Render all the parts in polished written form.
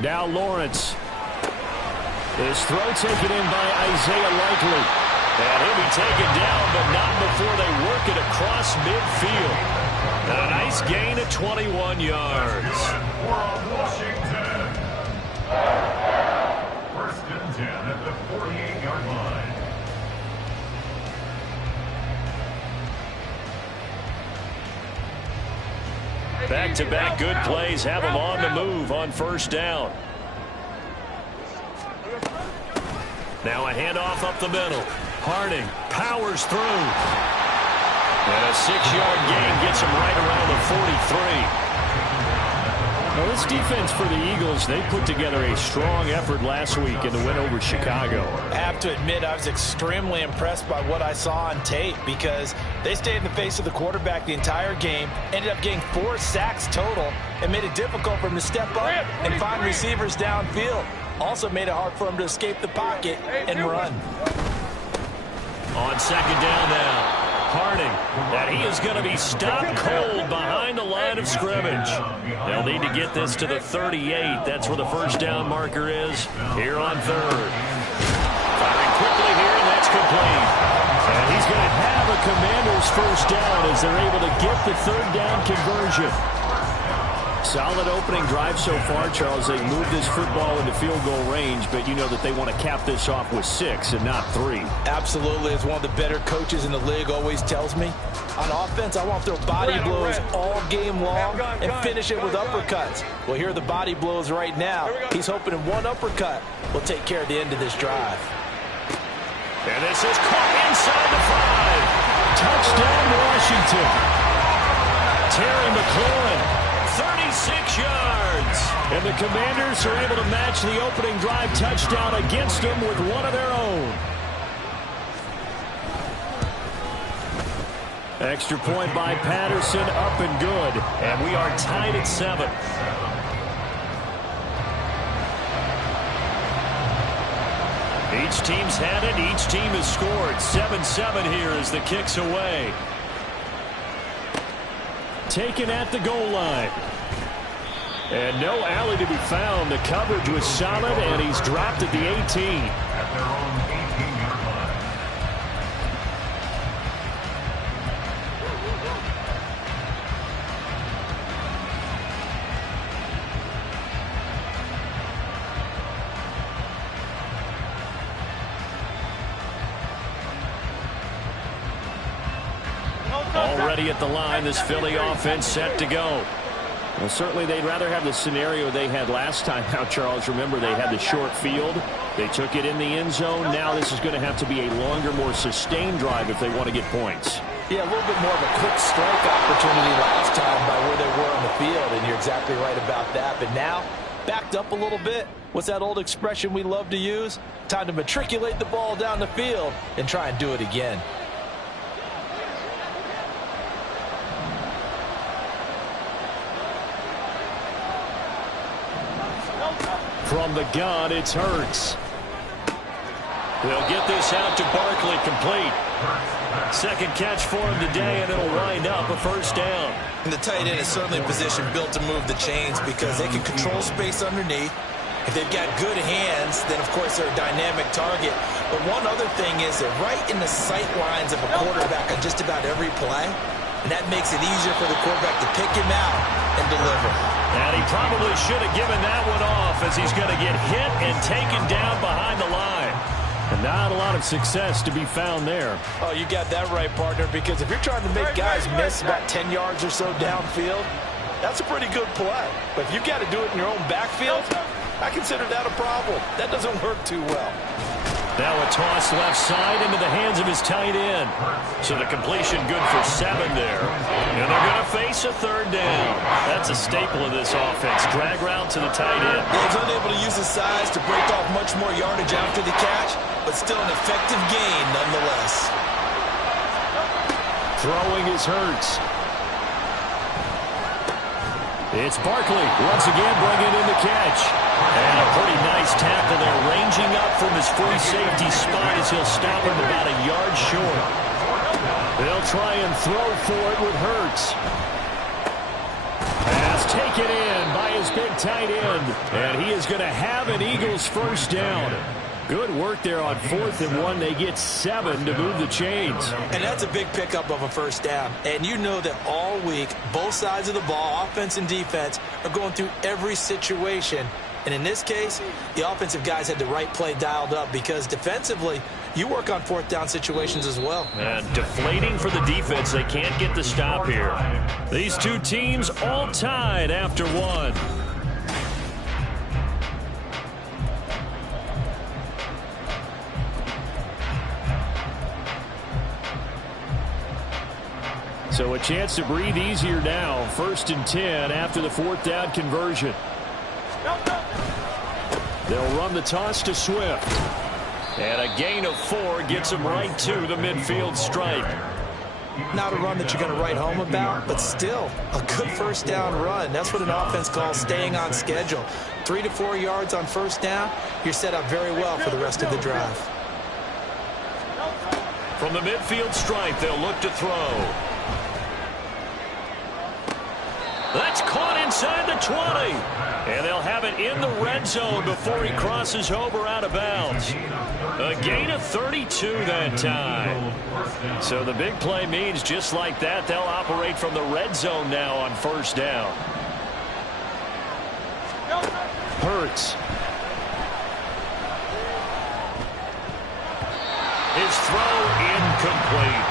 Now Lawrence. His throw taken in by Isaiah Likely. And he'll be taken down, but not before they work it across midfield. A nice gain of 21 yards. Washington. First and 10 at the 48-yard line. Back-to-back good plays have them on the move on first down. Now a handoff up the middle. Harding powers through. And a 6-yard gain gets him right around the 43. Well, this defense for the Eagles, they put together a strong effort last week in the win over Chicago. I have to admit, I was extremely impressed by what I saw on tape because they stayed in the face of the quarterback the entire game, ended up getting 4 sacks total, and made it difficult for him to step up and find receivers downfield. Also made it hard for him to escape the pocket and run. On second down now. Harding, that he is going to be stopped cold behind the line of scrimmage. They'll need to get this to the 38. That's where the first down marker is here on third. Firing quickly here, and that's complete. And he's going to have a Commanders first down as they're able to get the third down conversion. Solid opening drive so far, Charles. They moved this football into field goal range, but you know that they want to cap this off with 6 and not 3. Absolutely. As one of the better coaches in the league always tells me, on offense, I want to throw body blows all game long and finish it with uppercuts. Well, here are the body blows right now. He's hoping in one uppercut will take care of the end of this drive. And this is caught inside the 5. Touchdown, Washington. Terry McLaurin. 36 yards. And the Commanders are able to match the opening drive touchdown against them with one of their own. Extra point by Patterson, up and good. And we are tied at 7. Each team's had it. Each team has scored. 7-7 here as the kick's away. Taken at the goal line. And no alley to be found. The coverage was solid, and he's dropped at the 18. At their own 18-yard line. Already at the line, this Philly offense set to go. Well, certainly they'd rather have the scenario they had last time. Now, Charles, remember they had the short field. They took it in the end zone. Now this is going to have to be a longer, more sustained drive if they want to get points. Yeah, a little bit more of a quick strike opportunity last time by where they were on the field, and you're exactly right about that. But now, backed up a little bit. What's that old expression we love to use? Time to matriculate the ball down the field and try and do it again. From the gun, it's Hurts. They'll get this out to Barkley, complete. Second catch for him today, and it'll wind up a first down. And the tight end is certainly a position built to move the chains because they can control space underneath. If they've got good hands, then, of course, they're a dynamic target. But one other thing is they're right in the sight lines of a quarterback on just about every play. And that makes it easier for the quarterback to pick him out and deliver. And he probably should have given that one off as he's going to get hit and taken down behind the line. And not a lot of success to be found there. Oh, you got that right, partner, because if you're trying to make guys miss about 10 yards or so downfield, that's a pretty good play. But if you've got to do it in your own backfield, I consider that a problem. That doesn't work too well. Now a toss left side into the hands of his tight end. So the completion good for 7 there. And they're going to face a third down. That's a staple of this offense. Drag route to the tight end. He's unable to use his size to break off much more yardage after the catch, but still an effective gain nonetheless. Throwing is Hurts. It's Barkley once again bringing in the catch. And a pretty nice tackle there, ranging up from his free safety spot as he'll stop him about a yard short. They'll try and throw for it with Hurts. Pass It's taken in by his big tight end. And he is going to have an Eagles first down. Good work there on 4th and 1. They get 7 to move the chains. And that's a big pickup of a first down. And you know that all week, both sides of the ball, offense and defense, are going through every situation. And in this case, the offensive guys had the right play dialed up because defensively, you work on 4th down situations as well. And deflating for the defense. They can't get the stop here. These two teams all tied after 1. So a chance to breathe easier now. 1st and 10 after the 4th down conversion. They'll run the toss to Swift. And a gain of 4 gets him right to the midfield stripe. Not a run that you're going to write home about, but still a good first down run. That's what an offense calls staying on schedule. 3 to 4 yards on first down, you're set up very well for the rest of the drive. From the midfield stripe, they'll look to throw. That's caught inside the 20. And they'll have it in the red zone before he crosses over out of bounds. A gain of 32 that time. So the big play means just like that, they'll operate from the red zone now on first down. Hurts. His throw incomplete.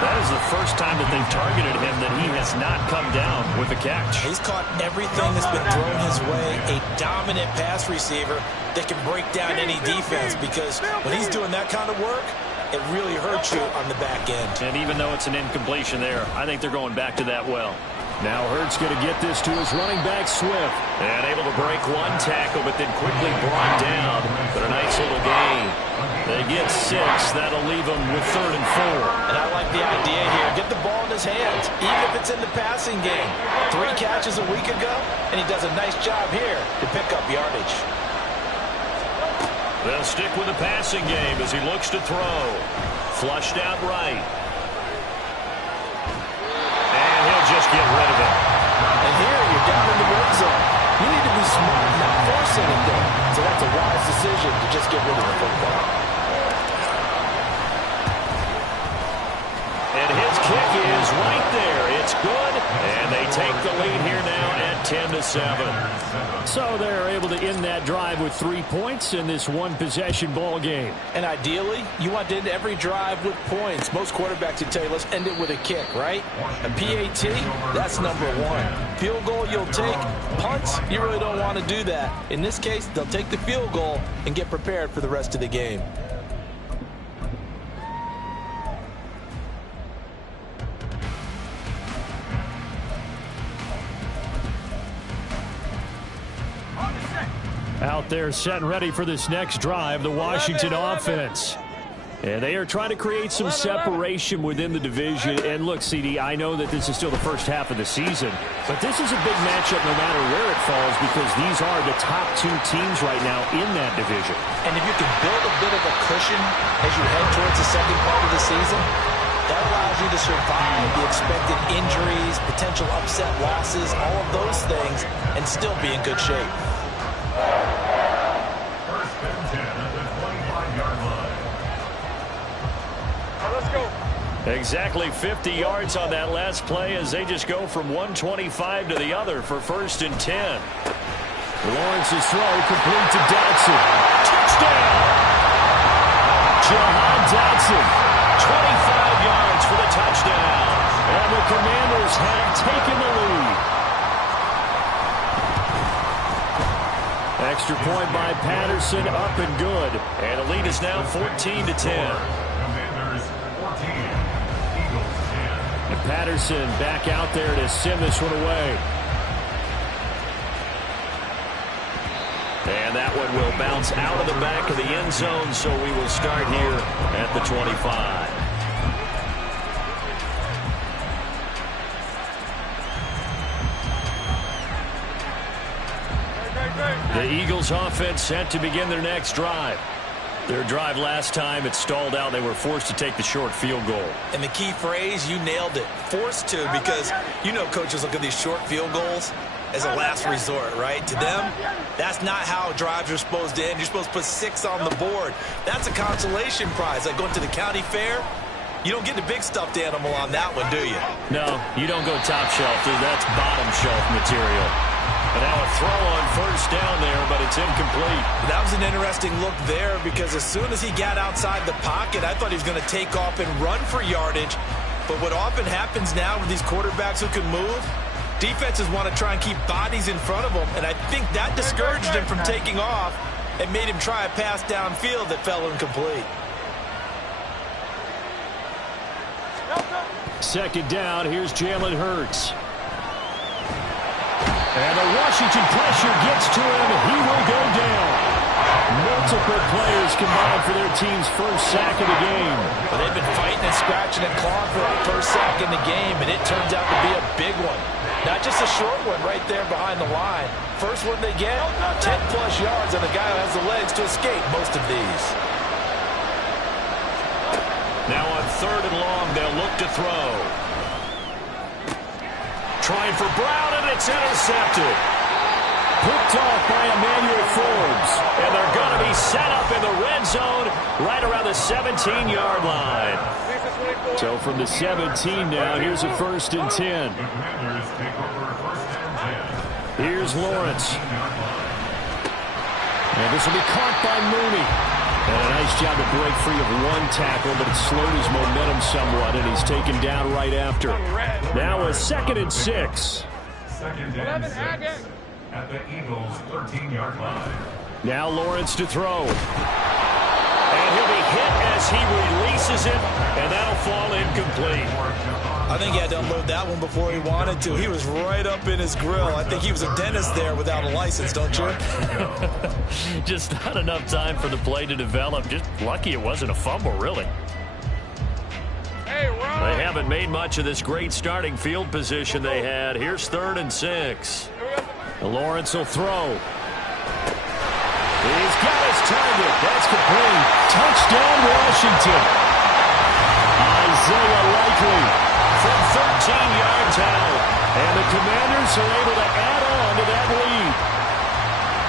That is the first time that they've targeted him that he has not come down with a catch. He's caught everything that's been thrown his way. A dominant pass receiver that can break down any defense because when he's doing that kind of work, it really hurts you on the back end. And even though it's an incompletion there, I think they're going back to that well. Now Hurts going to get this to his running back, Swift. And able to break one tackle, but then quickly brought down. But a nice little gain. They get 6. That'll leave them with 3rd and 4. And I like the idea here. Get the ball in his hands, even if it's in the passing game. 3 catches a week ago, and he does a nice job here to pick up yardage. They'll stick with the passing game as he looks to throw. Flushed out right. And he'll just get rid of it. And here you're down in the red zone. You need to be smart, not force anything. So that's a wise decision to just get rid of the football. And his kick is right there. It's good. And they take the lead here now at 10-7. So they're able to end that drive with 3 points in this one-possession ball game. And ideally, you want to end every drive with points. Most quarterbacks would tell you, let's end it with a kick, right? A PAT, that's number 1. Field goal you'll take. Punts, you really don't want to do that. In this case, they'll take the field goal and get prepared for the rest of the game. Out there set and ready for this next drive, the Washington offense. And they are trying to create some separation within the division. And look, CD, I know that this is still the first half of the season, but this is a big matchup no matter where it falls because these are the top 2 teams right now in that division. And if you can build a bit of a cushion as you head towards the second part of the season, that allows you to survive the expected injuries, potential upset losses, all of those things, and still be in good shape. First and 10 at the 25-yard line. Let's go. Exactly 50 yards on that last play as they just go from 125 to the other for 1st and 10. Lawrence's throw complete to Dotson. Touchdown! Jahan Dotson, 25 yards for the touchdown. And the Commanders have taken the lead. Extra point by Patterson, up and good. And the lead is now 14-10. Commanders 14, Eagles 10. And Patterson back out there to send this one away. And that one will bounce out of the back of the end zone, so we will start here at the 25. The Eagles offense set to begin their next drive. Their drive last time, it stalled out. They were forced to take the short field goal. And the key phrase, you nailed it, forced to, because you know coaches look at these short field goals as a last resort, right? To them, that's not how drives are supposed to end. You're supposed to put 6 on the board. That's a consolation prize. Like going to the county fair, you don't get the big stuffed animal on that one, do you? No, you don't go top shelf, dude. That's bottom shelf material. And now a throw on first down there, but it's incomplete. That was an interesting look there because as soon as he got outside the pocket, I thought he was going to take off and run for yardage. But what often happens now with these quarterbacks who can move, defenses want to try and keep bodies in front of them, and I think that discouraged him from taking off and made him try a pass downfield that fell incomplete. Second down, here's Jalen Hurts. And the Washington pressure gets to him, and he will go down. Multiple players combined for their team's first sack of the game. Well, they've been fighting and scratching and clawing for that first sack in the game, and it turns out to be a big one. Not just a short one right there behind the line. First one they get, 10-plus yards, and the guy who has the legs to escape most of these. Now on 3rd and long, they'll look to throw. Trying for Brown, and it's intercepted. Picked off by Emmanuel Forbes. And they're going to be set up in the red zone right around the 17-yard line. So from the 17 now, here's a 1st and 10. Here's Lawrence. And this will be caught by Mooney. And a nice job to break free of one tackle, but it slowed his momentum somewhat, and he's taken down right after. Now a 2nd and 6. Second and 6 at the Eagles' 13-yard line. Now Lawrence to throw. And he'll be hit as he releases it, and that'll fall incomplete. I think he had to unload that one before he wanted to. He was right up in his grill. I think he was a dentist there without a license, don't you? Just not enough time for the play to develop. Just lucky it wasn't a fumble, really. They haven't made much of this great starting field position they had. Here's 3rd and 6. Lawrence will throw. He's got his target. That's complete. Touchdown, Washington. Isaiah Likely from 13 yards out. And the Commanders are able to add on to that lead.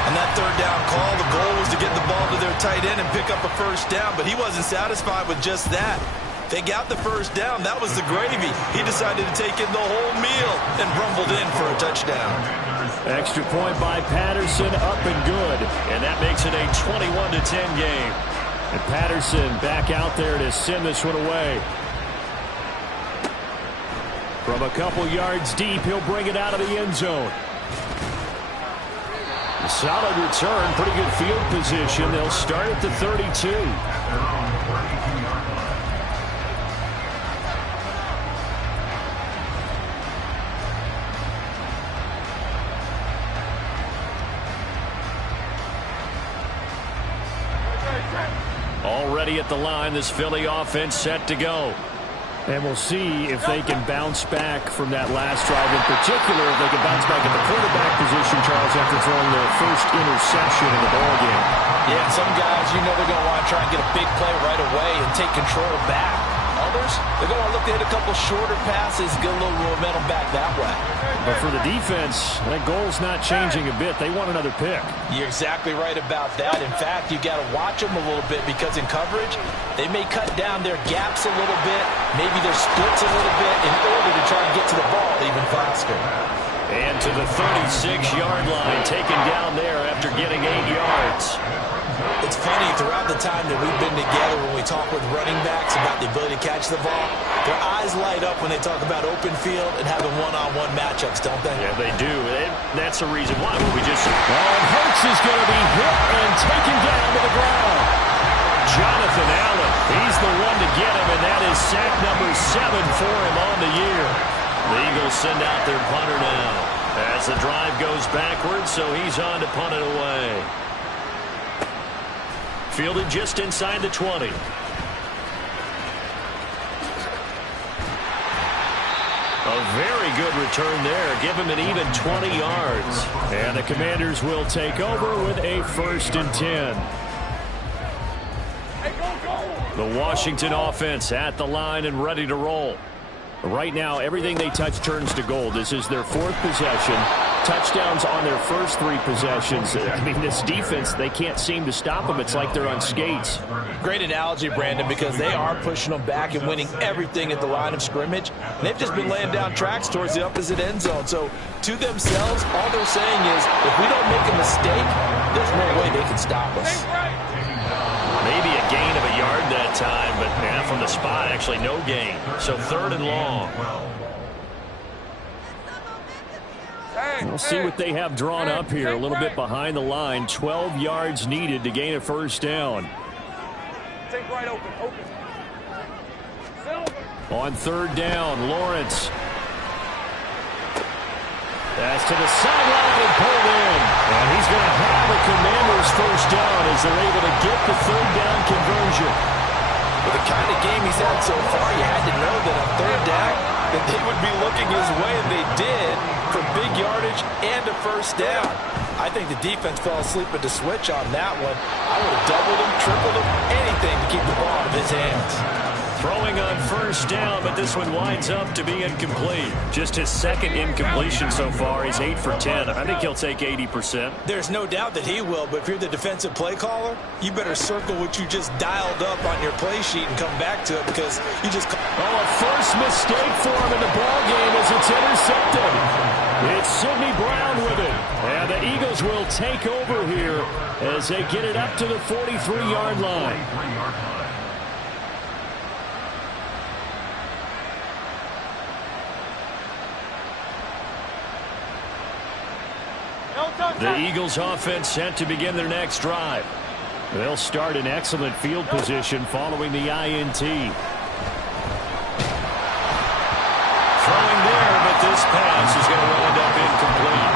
On that 3rd down call, the goal was to get the ball to their tight end and pick up a first down, but he wasn't satisfied with just that. They got the first down. That was the gravy. He decided to take in the whole meal and rumbled in for a touchdown. Extra point by Patterson, up and good. And that makes it a 21-10 game. And Patterson back out there to send this one away. From a couple yards deep, he'll bring it out of the end zone. A solid return, pretty good field position. They'll start at the 32. Already at the line, this Philly offense set to go. And we'll see if they can bounce back from that last drive. In particular, if they can bounce back at the quarterback position, Charles, after throwing their first interception in the ballgame. Yeah, some guys, you know they're going to want to try and get a big play right away and take control back. Others, they're going to look to hit a couple shorter passes, get a little momentum back that way. But for the defense, that goal's not changing a bit. They want another pick. You're exactly right about that. In fact, you've got to watch them a little bit because in coverage, they may cut down their gaps a little bit, maybe their splits a little bit in order to try and get to the ball even faster. And to the 36-yard line, taken down there after getting 8 yards. It's funny, throughout the time that we've been together, when we talk with running backs about the ability to catch the ball, their eyes light up when they talk about open field and having one-on-one matchups, don't they? Yeah, they do. That's the reason why. We just... Hurts is going to be hit and taken down to the ground. Jonathan Allen, he's the one to get him, and that is sack number 7 for him on the year. The Eagles send out their punter now as the drive goes backwards, so he's on to punt it away. Fielded just inside the 20. A very good return there. Give him an even 20 yards. And the Commanders will take over with a 1st and 10. The Washington offense at the line and ready to roll. Right now, everything they touch turns to gold. This is their fourth possession. Touchdowns on their first three possessions. I mean, this defense, they can't seem to stop them. It's like they're on skates. Great analogy, Brandon, because they are pushing them back and winning everything at the line of scrimmage. And they've just been laying down tracks towards the opposite end zone. So, to themselves, all they're saying is, if we don't make a mistake, there's no way they can stop us. Maybe a gain of a yard that time, but man, from the spot, actually no gain. So 3rd and long. We'll see what they have drawn up here. A little bit behind the line. 12 yards needed to gain a first down. Take right open. On 3rd down, Lawrence. That's to the sideline and pulled in. And he's going to have a Commanders first down as they're able to get the 3rd down conversion. With the kind of game he's had so far, you had to know that on 3rd down that they would be looking his way, and they did, for big yardage and a first down. I think the defense fell asleep at the switch on that one. I would have doubled him, tripled him, anything to keep the ball out of his hands. Throwing on first down, but this one winds up to be incomplete. Just his second incompletion so far. He's 8 for 10. I think he'll take 80%. There's no doubt that he will, but if you're the defensive play caller, you better circle what you just dialed up on your play sheet and come back to it, because you just... Oh, a first mistake for him in the ball game as it's intercepted. It's Sidney Brown with it. And the Eagles will take over here as they get it up to the 43-yard line. The Eagles offense set to begin their next drive. They'll start in excellent field position following the INT. Throwing there, but this pass is going to wind up incomplete.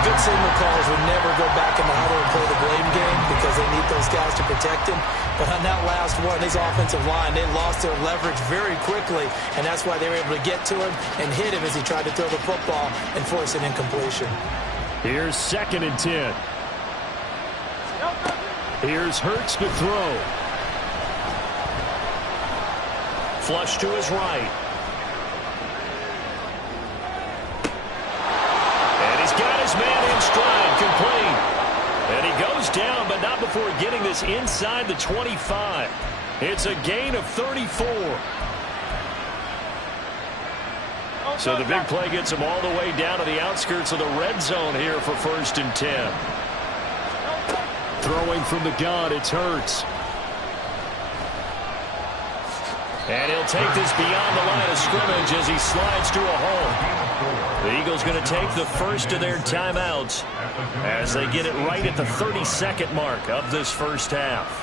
The good signal callers would never go back in the huddle and play the blame game because they need those guys to protect him. But on that last one, his offensive line, they lost their leverage very quickly, and that's why they were able to get to him and hit him as he tried to throw the football and force an incompletion. Here's 2nd and 10. Here's Hurts to throw. Flush to his right. And he's got his man in stride, complete. And he goes down, but not before getting this inside the 25. It's a gain of 34. So the big play gets him all the way down to the outskirts of the red zone here for 1st and 10. Throwing from the gun, it's Hurts. And he'll take this beyond the line of scrimmage as he slides to a hole. The Eagles going to take the first of their timeouts as they get it right at the 32nd mark of this first half.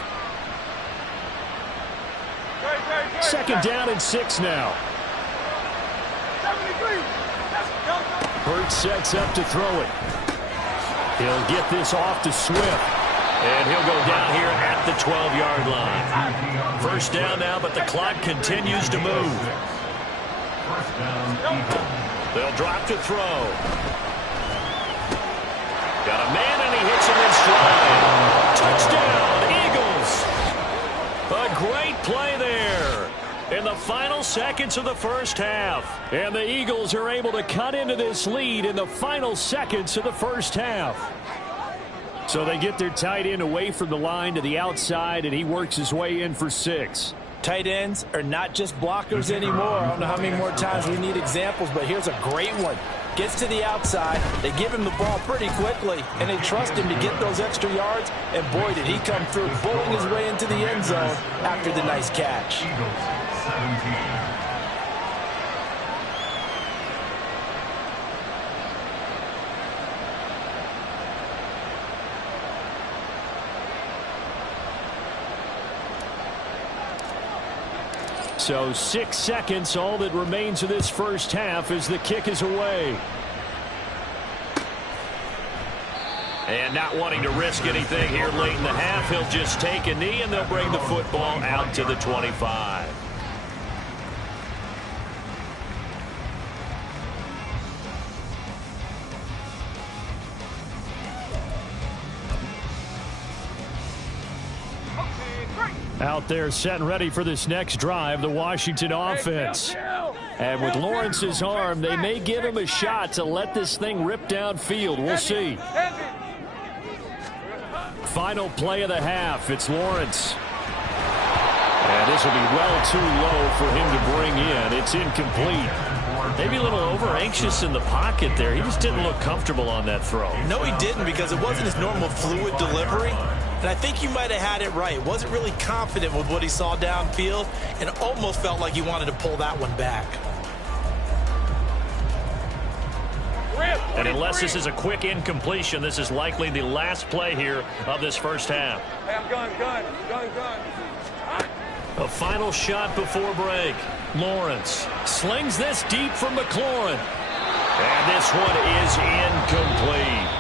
2nd down and 6 now. Hurts sets up to throw it. He'll get this off to Swift. And he'll go down here at the 12-yard line. First down now, but the clock continues to move. They'll drop to throw. Got a man, and he hits him in stride. Touchdown, Eagles. A great play there in the final seconds of the first half. And the Eagles are able to cut into this lead in the final seconds of the first half. So they get their tight end away from the line to the outside, and he works his way in for 6. Tight ends are not just blockers anymore. I don't know how many more times we need examples, but here's a great one. Gets to the outside, they give him the ball pretty quickly, and they trust him to get those extra yards, and boy, did he come through, bulling his way into the end zone after the nice catch. So 6 seconds, all that remains of this first half as the kick is away. And not wanting to risk anything here late in the half, he'll just take a knee, and they'll bring the football out to the 25. Out there set and ready for this next drive, the Washington offense. And with Lawrence's arm, they may give him a shot to let this thing rip downfield. We'll see. Final play of the half. It's Lawrence. And this will be well too low for him to bring in. It's incomplete. Maybe a little over-anxious in the pocket there. He just didn't look comfortable on that throw. No, he didn't, because it wasn't his normal fluid delivery. And I think you might have had it right. Wasn't really confident with what he saw downfield and almost felt like he wanted to pull that one back. And unless this is a quick incompletion, this is likely the last play here of this first half. Hey, I'm gun. A final shot before break. Lawrence slings this deep from McLaurin. And this one is incomplete.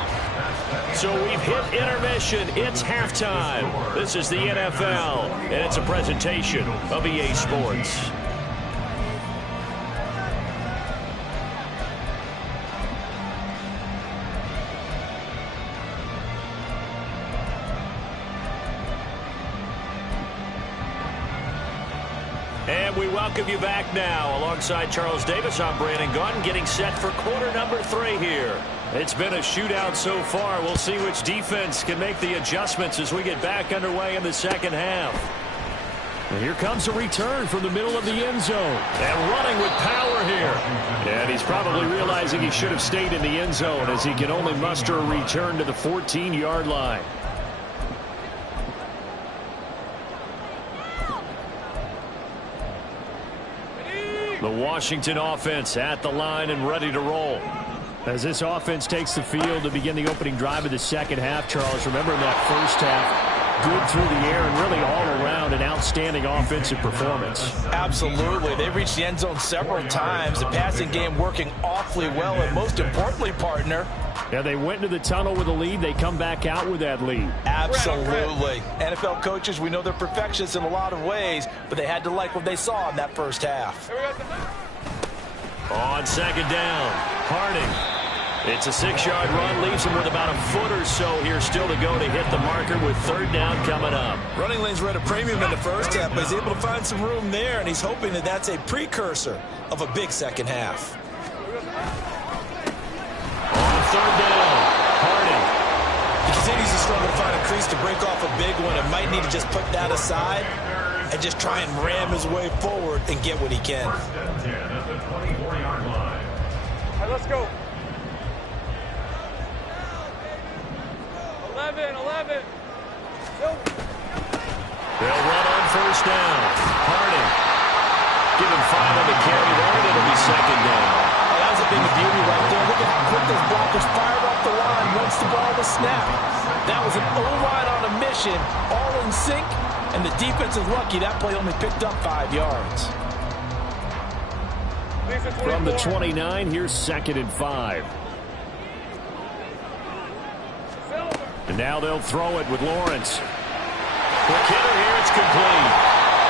So we've hit intermission. It's halftime. This is the NFL, and it's a presentation of EA Sports. And we welcome you back now. Alongside Charles Davis, I'm Brandon Gaudin, getting set for quarter number 3 here. It's been a shootout so far. We'll see which defense can make the adjustments as we get back underway in the second half. And here comes a return from the middle of the end zone. And running with power here. And he's probably realizing he should have stayed in the end zone, as he can only muster a return to the 14-yard line. The Washington offense at the line and ready to roll. As this offense takes the field to begin the opening drive of the second half, Charles, remember in that first half, good through the air and really all around an outstanding offensive performance. Absolutely. They reached the end zone several times. The passing game working awfully well, and most importantly, partner, yeah, they went into the tunnel with a lead. They come back out with that lead. Absolutely. NFL coaches, we know they're perfectionists in a lot of ways, but they had to like what they saw in that first half. On second down, Harding. It's a 6-yard run, leaves him with about a foot or so here still to go to hit the marker with third down coming up. Running lanes were at a premium in the first half, but he's able to find some room there, and he's hoping that that's a precursor of a big second half. On third down, Harding. He continues to struggle to find a crease to break off a big one, and might need to just put that aside and just try and ram his way forward and get what he can. All right, let's go. 11. They'll run on first down. Harding. Give him 5 on the carry there, and it'll be second down. Oh, that was a thing of beauty right there. Look at how quick those blockers fired off the line once the ball was snapped. That was an O-line on a mission, all in sync, and the defense is lucky that play only picked up 5 yards. From the 29, here's second and 5. And now they'll throw it with Lawrence. Quick hitter here, it's complete.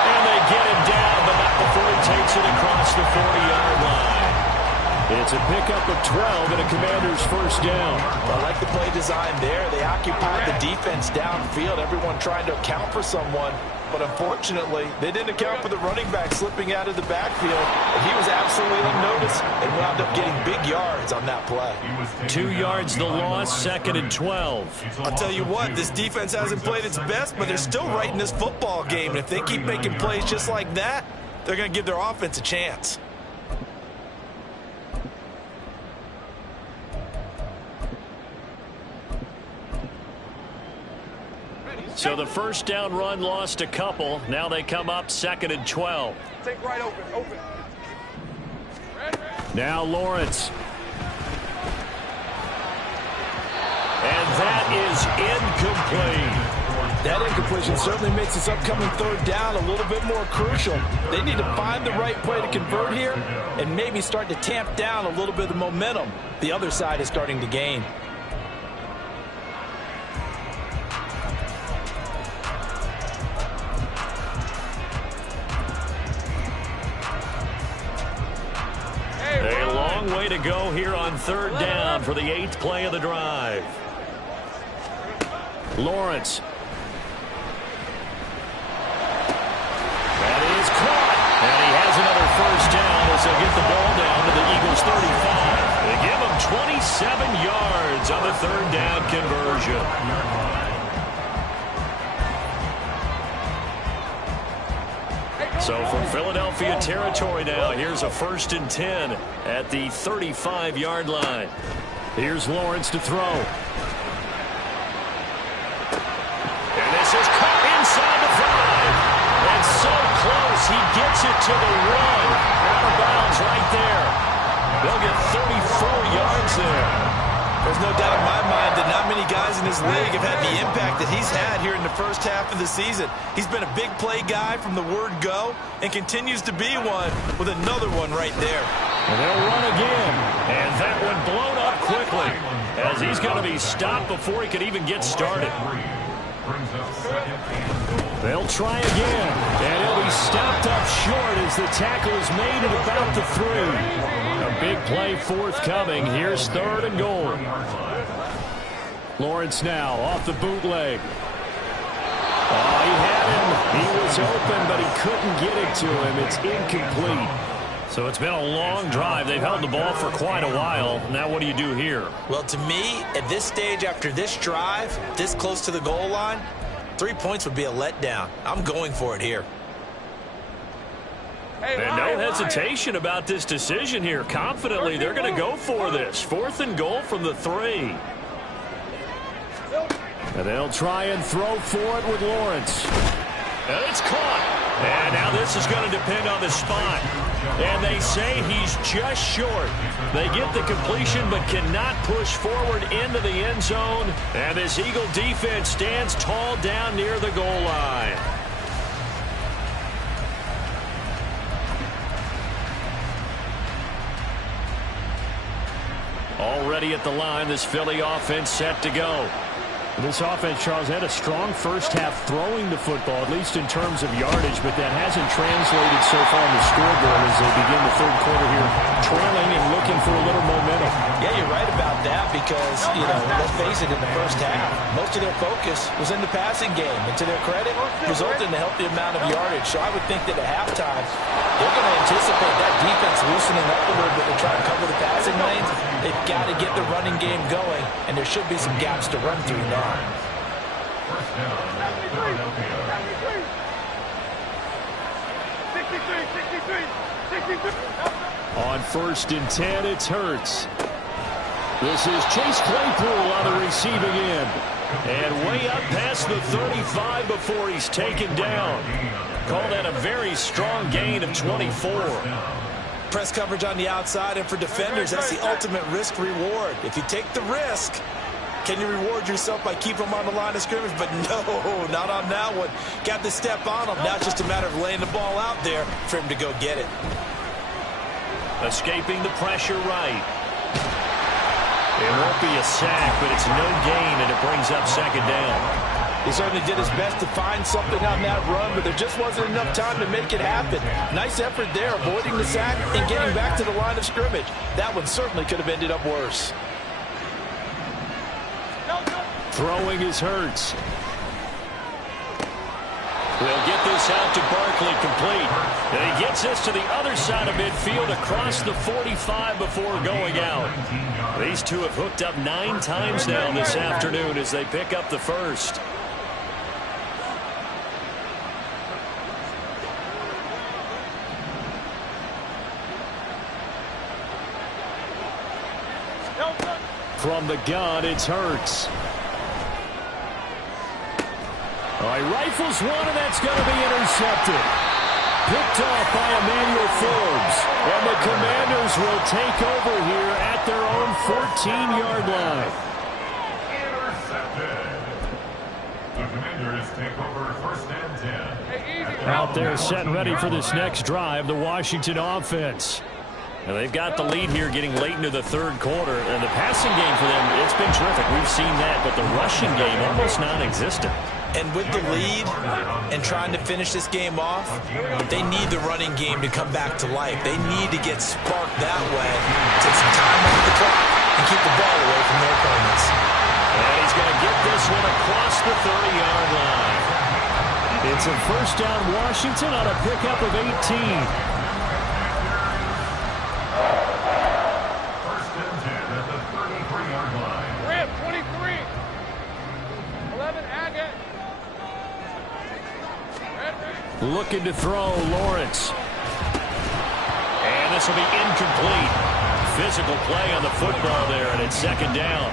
And they get him down, but not before he takes it across the 40-yard line. It's a pickup of 12 and a Commander's first down. I like the play design there. They occupied the defense downfield, everyone trying to account for someone. But unfortunately, they didn't account for the running back slipping out of the backfield. And he was absolutely unnoticed and wound up getting big yards on that play. 2 yards the loss, second and 12. I'll tell you what, this defense hasn't played its best, but they're still right in this football game. And if they keep making plays just like that, they're going to give their offense a chance. So the first down run lost a couple. Now they come up second and 12. Take right open. Now Lawrence. And that is incomplete. That incompletion certainly makes this upcoming third down a little bit more crucial. They need to find the right play to convert here and maybe start to tamp down a little bit of the momentum the other side is starting to gain. A long way to go here on third down for the 8th play of the drive. is caught. And he has another first down as they'll get the ball down to the Eagles 35. They give him 27 yards on the third down conversion. So from Philadelphia territory now, here's a 1st and 10 at the 35-yard line. Here's Lawrence to throw. And this is caught inside the 5. And so close, he gets it to the 1. Out of bounds right there. They'll get 34 yards there. There's no doubt in my mind that not many guys in this league have had the impact that he's had here in the first half of the season. He's been a big play guy from the word go and continues to be one with another one right there. And they'll run again. And that one blown up quickly as he's going to be stopped before he could even get started. They'll try again. And he'll be stopped up short as the tackle is made at about the 3. A big play forthcoming. Here's 3rd and goal. Lawrence now off the bootleg. Oh, he had him. He was open, but he couldn't get it to him. It's incomplete. So it's been a long drive. They've held the ball for quite a while. Now what do you do here? Well, to me, at this stage after this drive, this close to the goal line, 3 points would be a letdown. I'm going for it here. And no hesitation about this decision here. Confidently, they're going to go for this. 4th and goal from the 3. And they'll try and throw for it with Lawrence. And it's caught. And now this is going to depend on the spot. And they say he's just short. They get the completion but cannot push forward into the end zone. And this Eagle defense stands tall down near the goal line. Already at the line, this Philly offense set to go. This offense, Charles, had a strong first half throwing the football, at least in terms of yardage, but that hasn't translated so far on the scoreboard as they begin the third quarter here, trailing and looking for a little momentum. Yeah, you're right about that because, let's face it, in the first half, most of their focus was in the passing game. And to their credit, resulted in a healthy amount of yardage. So I would think that at halftime, they're going to anticipate that defense loosening up a little bit to try and cover the passing lanes. They've got to get the running game going, and there should be some gaps to run through now. First down, Philadelphia. 63. On 1st and 10, it's Hurts. This is Chase Claypool on the receiving end. And way up past the 35 before he's taken down. Call that a very strong gain of 24. Press coverage on the outside, and for defenders, that's the ultimate risk-reward. If you take the risk, can you reward yourself by keeping them on the line of scrimmage? But no, not on that one. Got the step on him. Now it's just a matter of laying the ball out there for him to go get it. Escaping the pressure right. It won't be a sack, but it's no gain, and it brings up 2nd down. He certainly did his best to find something on that run, but there just wasn't enough time to make it happen. Nice effort there, avoiding the sack and getting back to the line of scrimmage. That one certainly could have ended up worse. Throwing is Hurts. They'll get this out to Barkley, complete. And he gets this to the other side of midfield across the 45 before going out. These two have hooked up 9 times now this afternoon as they pick up the first. From the gun, it's Hurts. He rifles one, and that's going to be intercepted. Picked off by Emmanuel Forbes. And the Commanders will take over here at their own 14-yard line. Intercepted. The Commanders take over 1st and 10. Out there set and ready for this next drive, the Washington offense. And they've got the lead here getting late into the third quarter. And the passing game for them, it's been terrific. We've seen that, but the rushing game almost non-existent. And with the lead and trying to finish this game off, they need the running game to come back to life. They need to get sparked that way, take some time off the clock, and keep the ball away from their opponents. And he's going to get this one across the 30-yard line. It's a first down Washington on a pickup of 18. First and 10 at the 33-yard line. Rip, 23. 11, Agate. Looking to throw, Lawrence. And this will be incomplete. Physical play on the football there, and it's second down.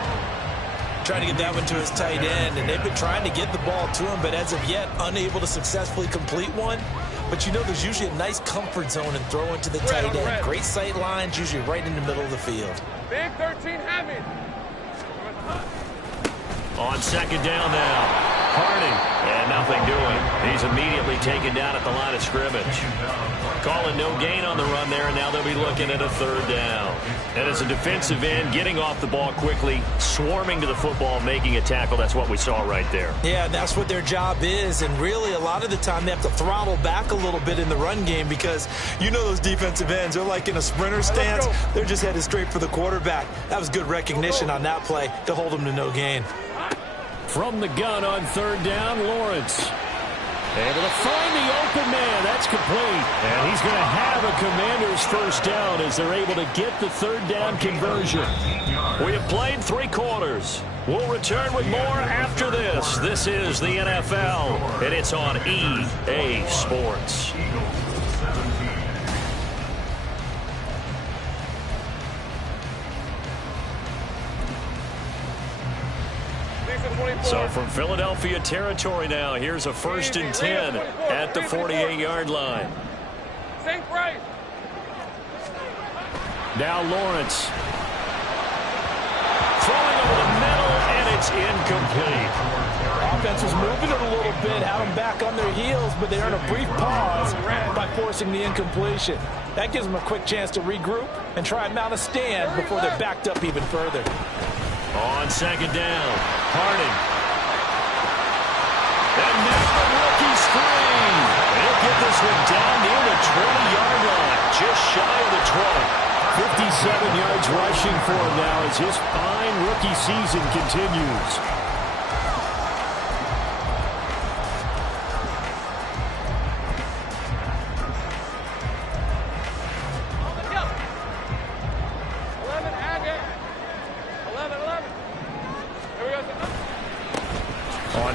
Trying to get that one to his tight end, and they've been trying to get the ball to him, but as of yet, unable to successfully complete one. But you know there's usually a nice comfort zone in throwing to the tight end. Great sight lines, usually right in the middle of the field. Big 13 heavy. On second down now. Harding, and nothing doing. He's immediately taken down at the line of scrimmage. Calling no gain on the run there, and now they'll be looking at a third down. And as a defensive end, getting off the ball quickly, swarming to the football, making a tackle, that's what we saw right there. Yeah, that's what their job is, and really a lot of the time they have to throttle back a little bit in the run game because you know those defensive ends, they're like in a sprinter stance. They're just headed straight for the quarterback. That was good recognition on that play to hold them to no gain. From the gun on third down, Lawrence. Able to find the open man. That's complete. And he's going to have a Commander's first down as they're able to get the third down conversion. We have played 3 quarters. We'll return with more after this. This is the NFL, and it's on EA Sports. So from Philadelphia territory now, here's a first and 10 at the 48-yard line. Sink right. Now Lawrence. Throwing over the middle, and it's incomplete. Offense was moving it a little bit, had them back on their heels, but they earn a brief pause by forcing the incompletion. That gives them a quick chance to regroup and try and mount a stand before they're backed up even further. On second down, Harding. And now the rookie screen. He'll get this one down near the 20-yard line, just shy of the 20. 57 yards rushing for him now as his fine rookie season continues.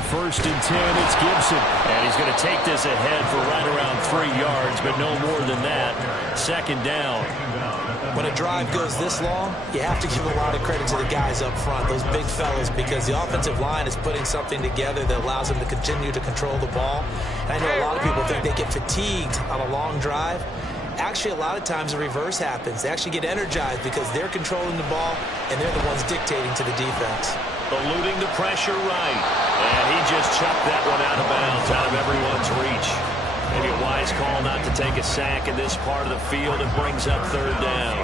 First and 10, it's Gibson. And he's going to take this ahead for right around 3 yards, but no more than that. Second down. When a drive goes this long, you have to give a lot of credit to the guys up front, those big fellas, because the offensive line is putting something together that allows them to continue to control the ball. And I know a lot of people think they get fatigued on a long drive. Actually, a lot of times the reverse happens. They actually get energized because they're controlling the ball, and they're the ones dictating to the defense. Eluding the pressure right. And he just chucked that one out of bounds, out of everyone's reach. Maybe a wise call not to take a sack in this part of the field. It brings up third down.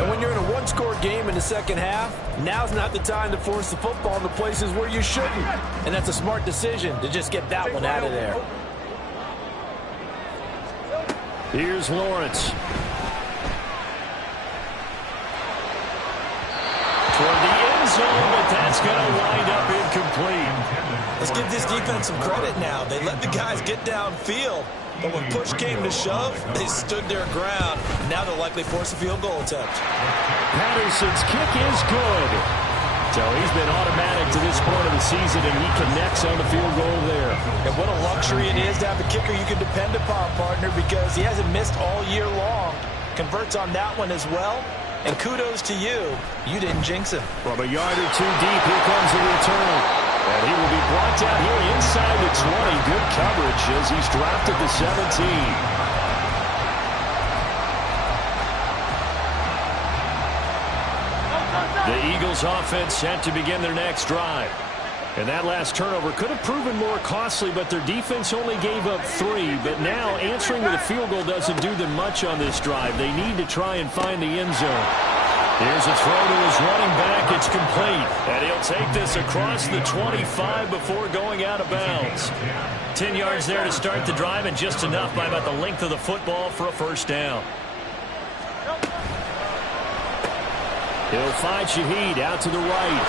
And when you're in a one-score game in the second half, now's not the time to force the football in the places where you shouldn't. And that's a smart decision to just get that one out of there. Here's Lawrence. Toward the end zone, but that's going to wind up incomplete. Let's give this defense some credit now. They let the guys get downfield, but when push came to shove, they stood their ground. Now they'll likely force a field goal attempt. Patterson's kick is good. So he's been automatic to this point of the season, and he connects on the field goal there. And what a luxury it is to have a kicker you can depend upon, partner, because he hasn't missed all year long. Converts on that one as well. And kudos to you. You didn't jinx him. From a yard or two deep, here comes the return. And he will be brought down here inside the 20. Good coverage as he's dropped at the 17. The Eagles offense set to begin their next drive. And that last turnover could have proven more costly, but their defense only gave up 3. But now answering with a field goal doesn't do them much on this drive. They need to try and find the end zone. Here's a throw to his running back. It's complete. And he'll take this across the 25 before going out of bounds. 10 yards there to start the drive, and just enough by about the length of the football for a first down. He'll find Shaheed out to the right.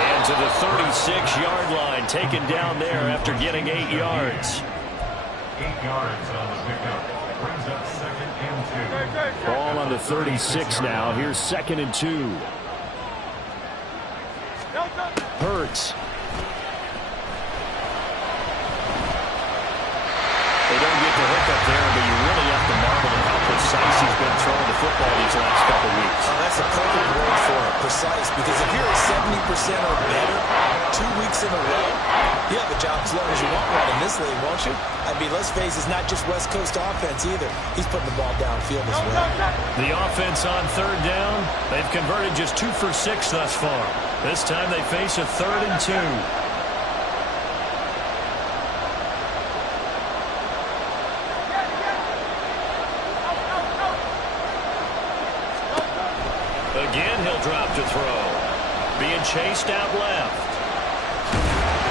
And to the 36-yard line, taken down there after getting 8 yards. 8 yards on the pickup. Brings up 2nd and 2. Ball on the 36 now. Here's 2nd and 2. Hurts. They don't get the hook up there, but you really have to marvel at how precise he's been throwing the football these last couple weeks. Oh, that's a perfect word for it, precise, because if you're at 70% or better 2 weeks in a row, you have a job as long as you want one in this league, won't you? I mean, let's face it, it's not just West Coast offense either. He's putting the ball downfield as well. The offense on 3rd down, they've converted just 2 for 6 thus far. This time they face a 3rd and 2. Again, he'll drop to throw. Being chased out left.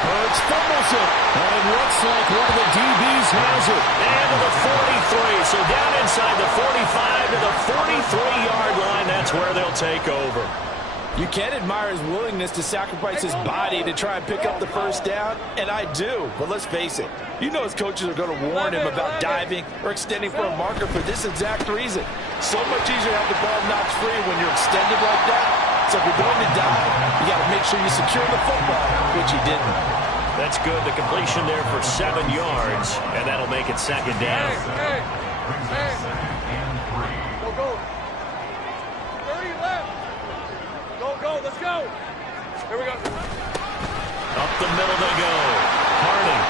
Hurts fumbles it. And it looks like one of the DBs has it. And to the 43. So down inside the 45 to the 43-yard line. That's where they'll take over. You can admire his willingness to sacrifice his body to try and pick up the first down, and I do. But let's face it, you know his coaches are going to warn him about diving or extending for a marker for this exact reason. So much easier to have the ball knocked free when you're extended like that. So if you're going to dive, you got to make sure you secure the football, which he didn't. That's good. The completion there for 7 yards, and that'll make it 2nd down. Hey. Go. 30 left. Go, let's go. Here we go. Up the middle they go. Harding.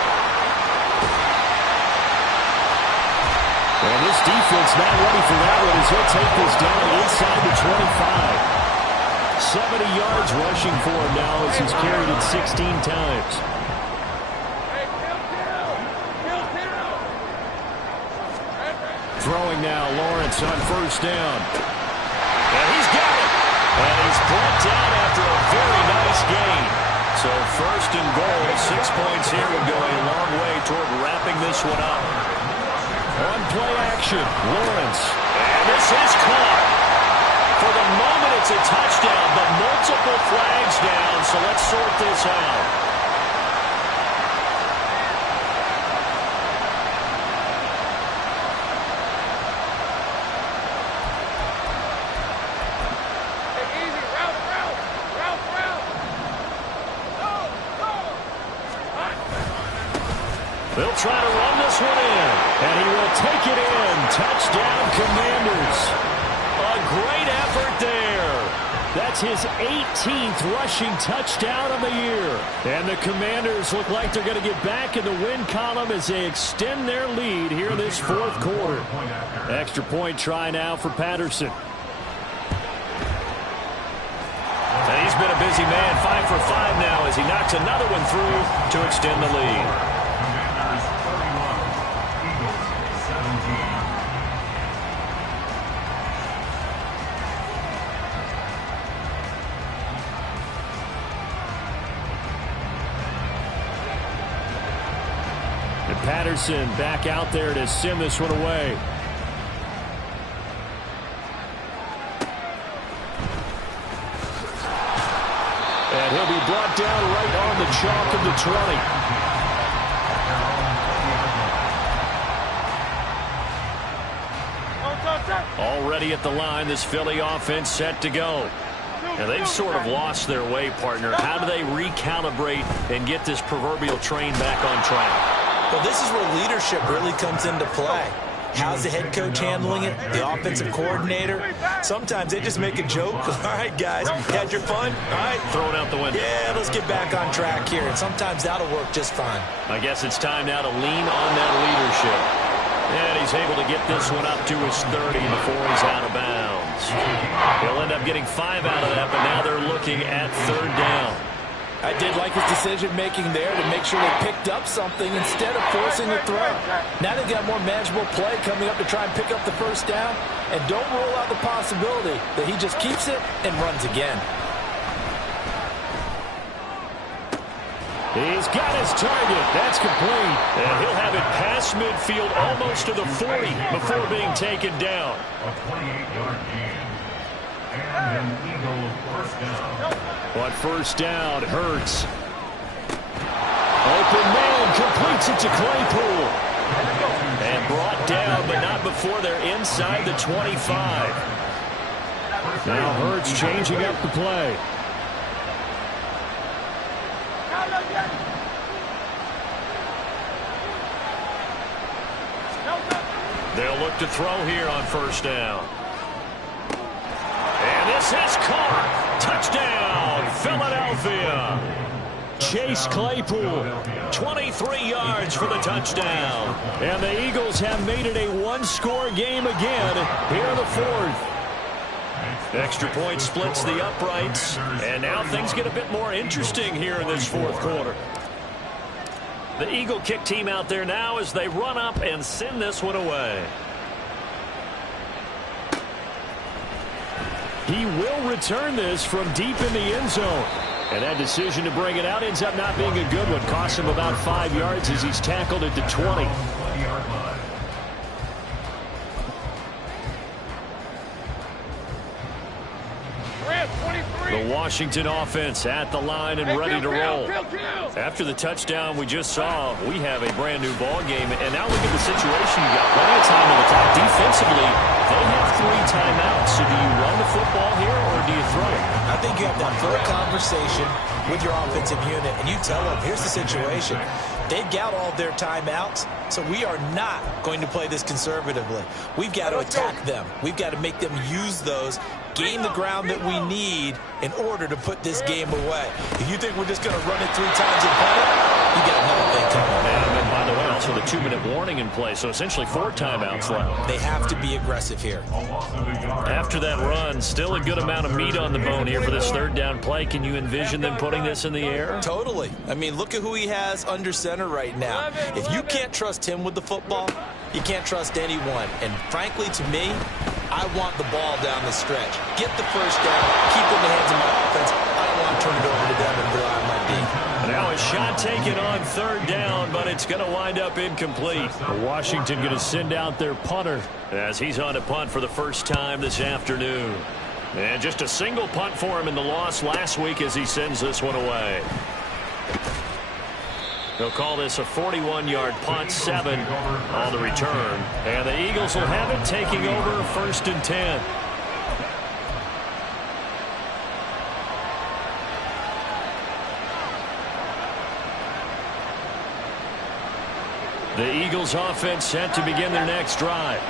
And this defense not ready for that one as he'll take this down inside the 25. 70 yards rushing for him now as he's carried it 16 times. Hey, kill. Throwing now, Lawrence on 1st down. And he's got it. And he's brought down after a very nice gain. So 1st and goal, 6 points here would go a long way toward wrapping this one up. On play action, Lawrence. And this is caught. For the moment, it's a touchdown, but multiple flags down, so let's sort this out. They'll try to run this one in, and he will take it in. Touchdown, Commanders. A great effort there. That's his 18th rushing touchdown of the year. And the Commanders look like they're going to get back in the win column as they extend their lead here this 4th quarter. Extra point try now for Patterson. And he's been a busy man, 5 for 5 now as he knocks another one through to extend the lead. Patterson back out there to send this one away. And he'll be brought down right on the chalk of the 20. Already at the line, this Philly offense set to go. Now, they've sort of lost their way, partner. How do they recalibrate and get this proverbial train back on track? Well, this is where leadership really comes into play. How's the head coach handling it? The offensive coordinator? Sometimes they just make a joke. All right, guys, had your fun? All right. Throw it out the window. Yeah, let's get back on track here. And sometimes that'll work just fine. I guess it's time now to lean on that leadership. And he's able to get this one up to his 30 before he's out of bounds. He'll end up getting 5 out of that, but now they're looking at 3rd down. I did like his decision-making there to make sure they picked up something instead of forcing the throw. Now they've got more manageable play coming up to try and pick up the 1st down. And don't rule out the possibility that he just keeps it and runs again. He's got his target. That's complete. And he'll have it past midfield almost to the 40 before being taken down. A 28-yard gain. And an Eagles first down. On first down, Hurts. Open man, completes it to Claypool. And brought down, but not before they're inside the 25. Now Hurts changing up the play. They'll look to throw here on first down. And this is caught. Touchdown, Philadelphia. Chase Claypool, 23 yards for the touchdown. And the Eagles have made it a one-score game again here in the fourth. Extra point splits the uprights, and now things get a bit more interesting here in this fourth quarter. The Eagle kick team out there now as they run up and send this one away. He will return this from deep in the end zone. And that decision to bring it out ends up not being a good one. Costs him about 5 yards as he's tackled at the 20. The Washington offense at the line and ready to roll. After the touchdown we just saw, we have a brand new ball game. And now look at the situation. You got plenty of time on the clock. Defensively, they have 3 timeouts. So do you run the football here or do you throw it? I think you have that full conversation with your offensive unit, and you tell them, here's the situation. They've got all their timeouts, so we are not going to play this conservatively. We've got to attack them. We've got to make them use those, gain the ground that we need in order to put this game away. If you think we're just going to run it 3 times and punt it, you got another thing coming. And by the way, also the 2-minute warning in play, so essentially 4 timeouts left. They have to be aggressive here. After that run, still a good amount of meat on the bone here for this third down play. Can you envision them putting this in the air? Totally. I mean, look at who he has under center right now. If you can't trust him with the football, you can't trust anyone. And frankly, to me, I want the ball down the stretch. Get the first down, keep it in the hands of my offense. I don't want to turn it over to them and rely on my D. Now a shot taken on third down, but it's going to wind up incomplete. Washington going to send out their punter as he's on a punt for the first time this afternoon. And just a single punt for him in the loss last week as he sends this one away. They'll call this a 41-yard punt, 7 on the return. And the Eagles will have it taking over first and 10. The Eagles offense set to begin their next drive.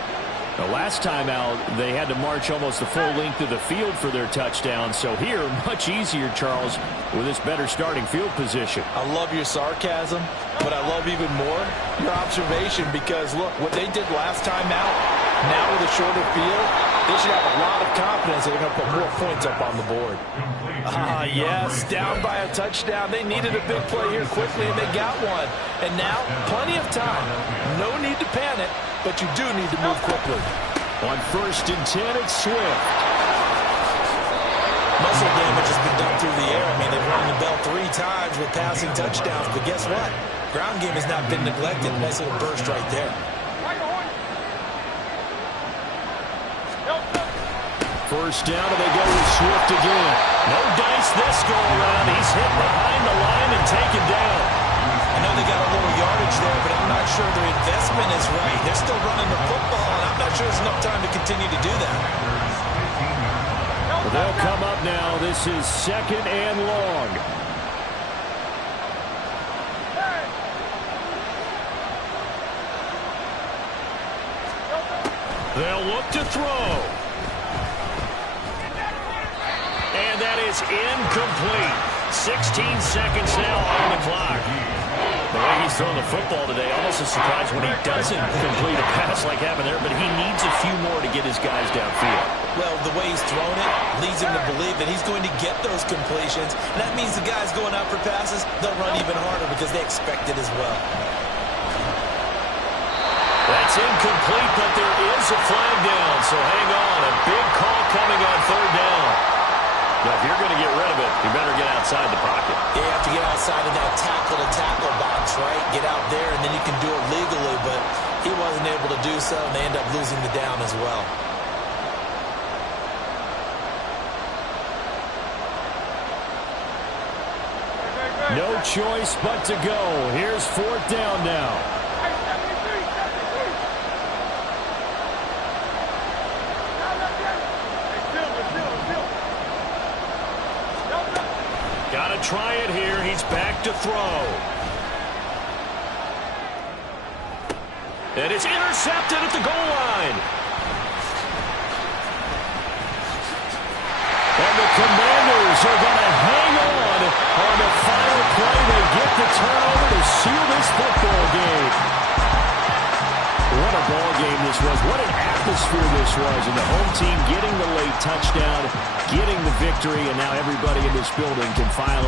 The last time out, they had to march almost the full length of the field for their touchdown. So here, much easier, Charles, with this better starting field position. I love your sarcasm, but I love even more your observation because, look, what they did last time out, now with a shorter field, they should have a lot of confidence that they're going to put more points up on the board. Yes, down by a touchdown. They needed a big play here quickly, and they got one. And now, plenty of time. No need to panic, but you do need to move quickly. On first and 10, it's Swift. Muscle damage has been done through the air. I mean, they've rung the bell 3 times with passing touchdowns, but guess what? Ground game has not been neglected. Nice little burst right there. First down, and they go with Swift again. No dice this go-around. He's hit behind the line and taken down. I know they got a little yardage there, but I'm not sure their investment is right. They're still running the football, and I'm not sure there's enough time to continue to do that. Well, they'll come up now. This is second and long. They'll look to throw. And that is incomplete. 16 seconds now on the clock. The way he's thrown the football today, almost a surprise when he doesn't complete a pass like happened there, but he needs a few more to get his guys downfield. Well, the way he's thrown it leads him to believe that he's going to get those completions. And that means the guys going out for passes, they'll run even harder because they expect it as well. That's incomplete, but there is a flag down, so hang on. A big call coming on third down. Now, if you're going to get rid of it, you better get outside the pocket. You have to get outside of that tackle-to-tackle box, right? Get out there, and then you can do it legally, but he wasn't able to do so, and they end up losing the down as well. No choice but to go. Here's 4th down now. Got to try it here. He's back to throw. And it's intercepted at the goal line. And the Commanders are going to hang on the final play. They get the turnover to seal this football game. What a ball game this was. What an atmosphere this was. And the home team getting the late touchdown, getting the victory, and now everybody in this building can file away.